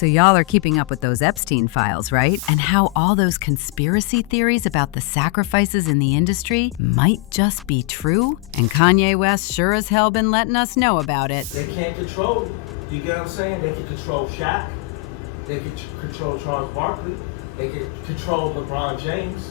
So y'all are keeping up with those Epstein files, right? And how all those conspiracy theories about the sacrifices in the industry might just be true? And Kanye West sure as hell been letting us know about it. They can't control you. You get what I'm saying? They can control Shaq. They can control Charles Barkley. They can control LeBron James.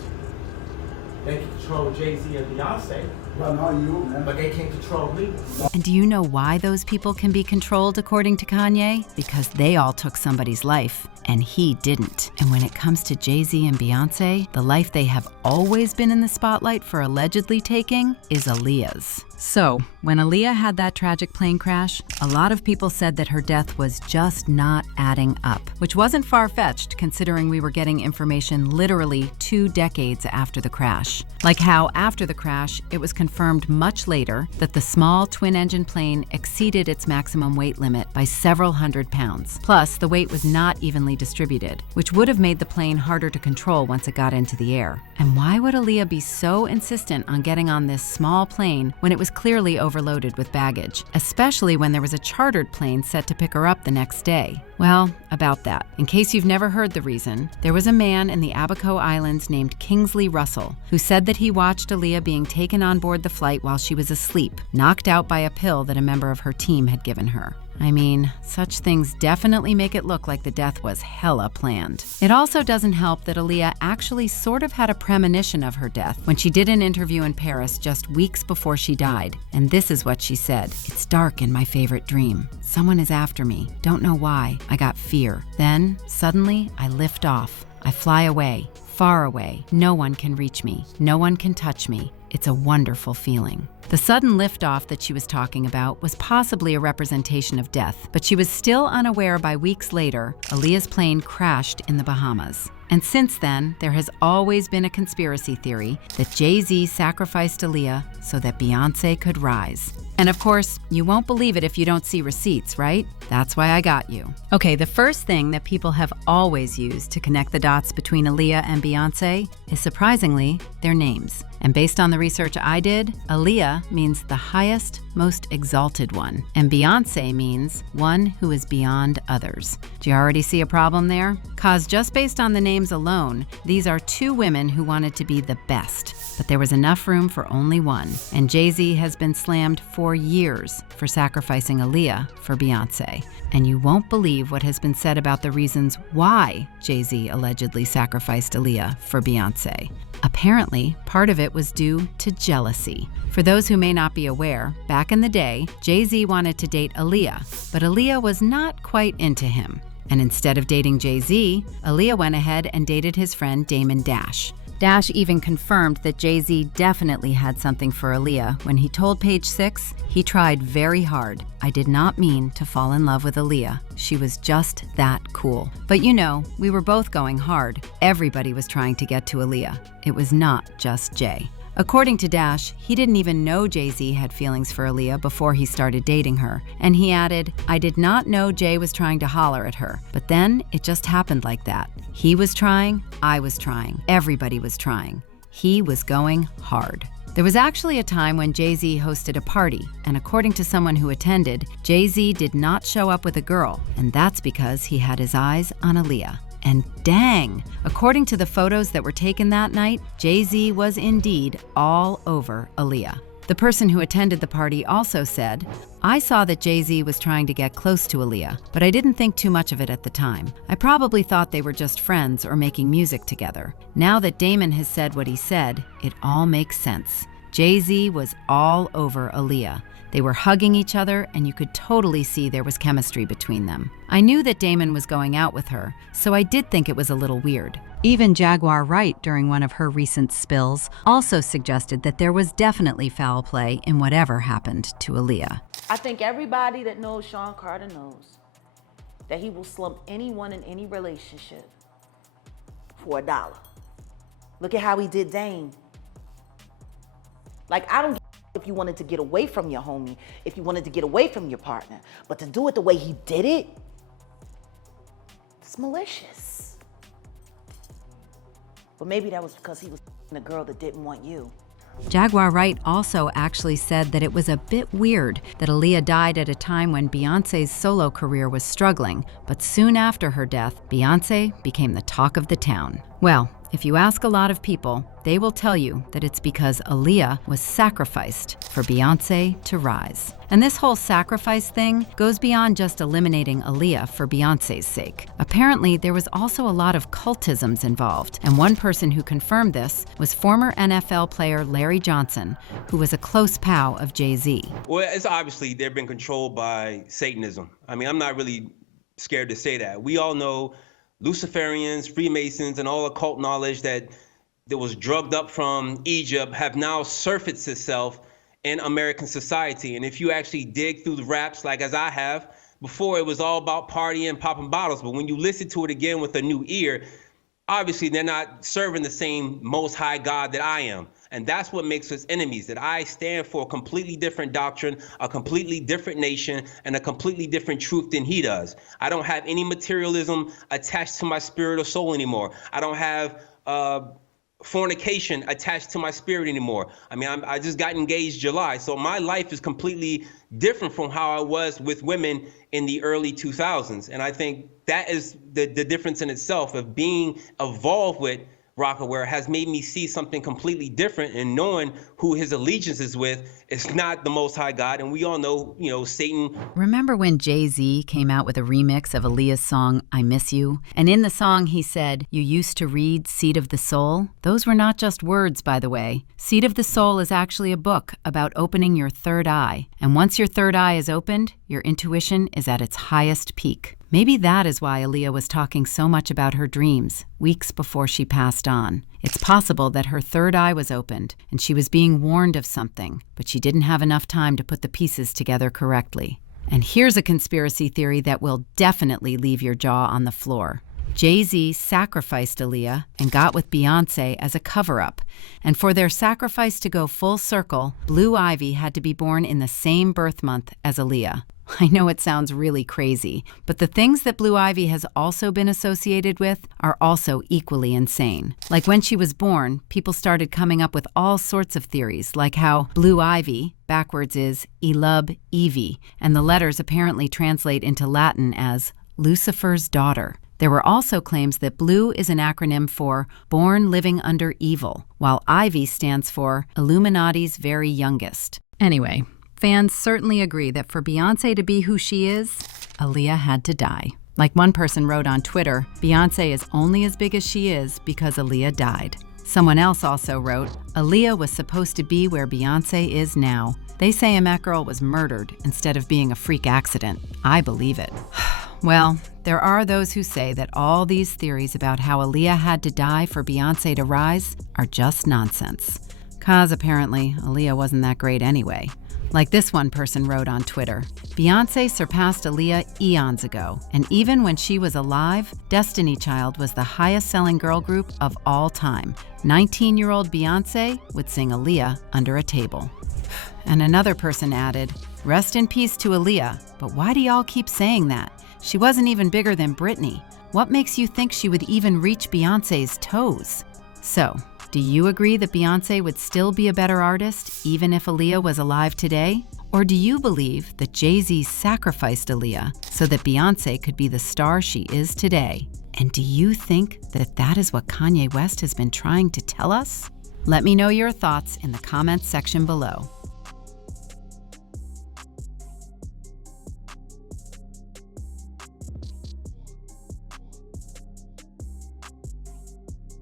They can control Jay Z and Beyonce. Well, not you, man. But they can't control me. And do you know why those people can be controlled, according to Kanye? Because they all took somebody's life, and he didn't. And when it comes to Jay Z and Beyonce, the life they have always been in the spotlight for allegedly taking is Aaliyah's. So, when Aaliyah had that tragic plane crash, a lot of people said that her death was just not adding up, which wasn't far-fetched considering we were getting information literally 2 decades after the crash. Like how, after the crash, it was confirmed much later that the small twin-engine plane exceeded its maximum weight limit by several hundred pounds. Plus, the weight was not evenly distributed, which would have made the plane harder to control once it got into the air. And why would Aaliyah be so insistent on getting on this small plane when it was clearly overloaded with baggage, especially when there was a chartered plane set to pick her up the next day? Well, about that. In case you've never heard the reason, there was a man in the Abaco Islands named Kingsley Russell who said that he watched Aaliyah being taken on board the flight while she was asleep, knocked out by a pill that a member of her team had given her. I mean, such things definitely make it look like the death was hella planned. It also doesn't help that Aaliyah actually sort of had a premonition of her death when she did an interview in Paris just weeks before she died. And this is what she said: "It's dark in my favorite dream. Someone is after me. Don't know why. I got fear. Then, suddenly, I lift off. I fly away, far away. No one can reach me. No one can touch me. It's a wonderful feeling." The sudden liftoff that she was talking about was possibly a representation of death, but she was still unaware by weeks later Aaliyah's plane crashed in the Bahamas. And since then, there has always been a conspiracy theory that Jay Z sacrificed Aaliyah so that Beyonce could rise. And of course, you won't believe it if you don't see receipts, right? That's why I got you. Okay, the first thing that people have always used to connect the dots between Aaliyah and Beyonce is, surprisingly, their names. And based on the research I did, Aaliyah means the highest, most exalted one, and Beyonce means one who is beyond others. Do you already see a problem there? 'Cause just based on the names alone, these are 2 women who wanted to be the best. But there was enough room for only one, and Jay Z has been slammed for years for sacrificing Aaliyah for Beyonce. And you won't believe what has been said about the reasons why Jay Z allegedly sacrificed Aaliyah for Beyonce. Apparently, part of it was due to jealousy. For those who may not be aware, back in the day, Jay Z wanted to date Aaliyah, but Aaliyah was not quite into him. And instead of dating Jay Z, Aaliyah went ahead and dated his friend Damon Dash. Dash even confirmed that Jay Z definitely had something for Aaliyah when he told Page Six he tried very hard. "I did not mean to fall in love with Aaliyah. She was just that cool." But you know, we were both going hard. Everybody was trying to get to Aaliyah. It was not just Jay. According to Dash, he didn't even know Jay Z had feelings for Aaliyah before he started dating her. And he added, "I did not know Jay was trying to holler at her. But then it just happened like that. He was trying, I was trying, everybody was trying. He was going hard." There was actually a time when Jay Z hosted a party, and according to someone who attended, Jay Z did not show up with a girl, and that's because he had his eyes on Aaliyah. And dang, according to the photos that were taken that night, Jay Z was indeed all over Aaliyah. The person who attended the party also said, "I saw that Jay Z was trying to get close to Aaliyah, but I didn't think too much of it at the time. I probably thought they were just friends or making music together. Now that Damon has said what he said, it all makes sense. Jay Z was all over Aaliyah. They were hugging each other, and you could totally see there was chemistry between them. I knew that Damon was going out with her, so I did think it was a little weird." Even Jaguar Wright, during one of her recent spills, also suggested that there was definitely foul play in whatever happened to Aaliyah. I think everybody that knows Sean Carter knows that he will slump anyone in any relationship for $1. Look at how he did Dame. Like, I don't give if you wanted to get away from your homie, if you wanted to get away from your partner, but to do it the way he did it, it's malicious. But maybe that was because he was a girl that didn't want you. Jaguar Wright also actually said that it was a bit weird that Aaliyah died at a time when Beyoncé's solo career was struggling, but soon after her death, Beyoncé became the talk of the town. Well, if you ask a lot of people, they will tell you that it's because Aaliyah was sacrificed for Beyoncé to rise. And this whole sacrifice thing goes beyond just eliminating Aaliyah for Beyoncé's sake. Apparently, there was also a lot of cultisms involved, and one person who confirmed this was former NFL player Larry Johnson, who was a close pal of Jay Z. Well, it's obviously they've been controlled by Satanism. I mean, I'm not really scared to say that. We all know Luciferians, Freemasons, and all occult knowledge that was drugged up from Egypt have now surfaced itself in American society. And if you actually dig through the raps, like as I have, before it was all about partying, popping bottles. But when you listen to it again with a new ear, obviously they're not serving the same Most High God that I am. And that's what makes us enemies, that I stand for a completely different doctrine, a completely different nation, and a completely different truth than he does. I don't have any materialism attached to my spirit or soul anymore. I don't have fornication attached to my spirit anymore. I mean, I just got engaged July, so my life is completely different from how I was with women in the early 2000s. And I think that is the difference in itself of being evolved with Rockaware has made me see something completely different, and knowing who his allegiance is with is not the Most High God. And we all know, Satan. Remember when Jay Z came out with a remix of Aaliyah's song, I Miss You? And in the song he said, "You used to read Seed of the Soul?" Those were not just words, by the way. Seed of the Soul is actually a book about opening your third eye. And once your third eye is opened, your intuition is at its highest peak. Maybe that is why Aaliyah was talking so much about her dreams weeks before she passed on. It's possible that her third eye was opened and she was being warned of something, but she didn't have enough time to put the pieces together correctly. And here's a conspiracy theory that will definitely leave your jaw on the floor. Jay Z sacrificed Aaliyah and got with Beyoncé as a cover-up. And for their sacrifice to go full circle, Blue Ivy had to be born in the same birth month as Aaliyah. I know it sounds really crazy, but the things that Blue Ivy has also been associated with are also equally insane. Like when she was born, people started coming up with all sorts of theories, like how Blue Ivy, backwards, is Elub Evie, and the letters apparently translate into Latin as Lucifer's daughter. There were also claims that Blue is an acronym for Born Living Under Evil, while Ivy stands for Illuminati's Very Youngest. Anyway, fans certainly agree that for Beyoncé to be who she is, Aaliyah had to die. Like one person wrote on Twitter, Beyoncé is only as big as she is because Aaliyah died. Someone else also wrote, Aaliyah was supposed to be where Beyoncé is now. They say a Met girl was murdered instead of being a freak accident. I believe it. Well, there are those who say that all these theories about how Aaliyah had to die for Beyoncé to rise are just nonsense. 'Cause apparently, Aaliyah wasn't that great anyway. Like this one person wrote on Twitter, Beyoncé surpassed Aaliyah eons ago, and even when she was alive, Destiny Child was the highest-selling girl group of all time. 19-year-old Beyoncé would sing Aaliyah under a table. And another person added, rest in peace to Aaliyah, but why do y'all keep saying that? She wasn't even bigger than Britney. What makes you think she would even reach Beyoncé's toes? So, do you agree that Beyoncé would still be a better artist even if Aaliyah was alive today? Or do you believe that Jay Z sacrificed Aaliyah so that Beyoncé could be the star she is today? And do you think that that is what Kanye West has been trying to tell us? Let me know your thoughts in the comments section below.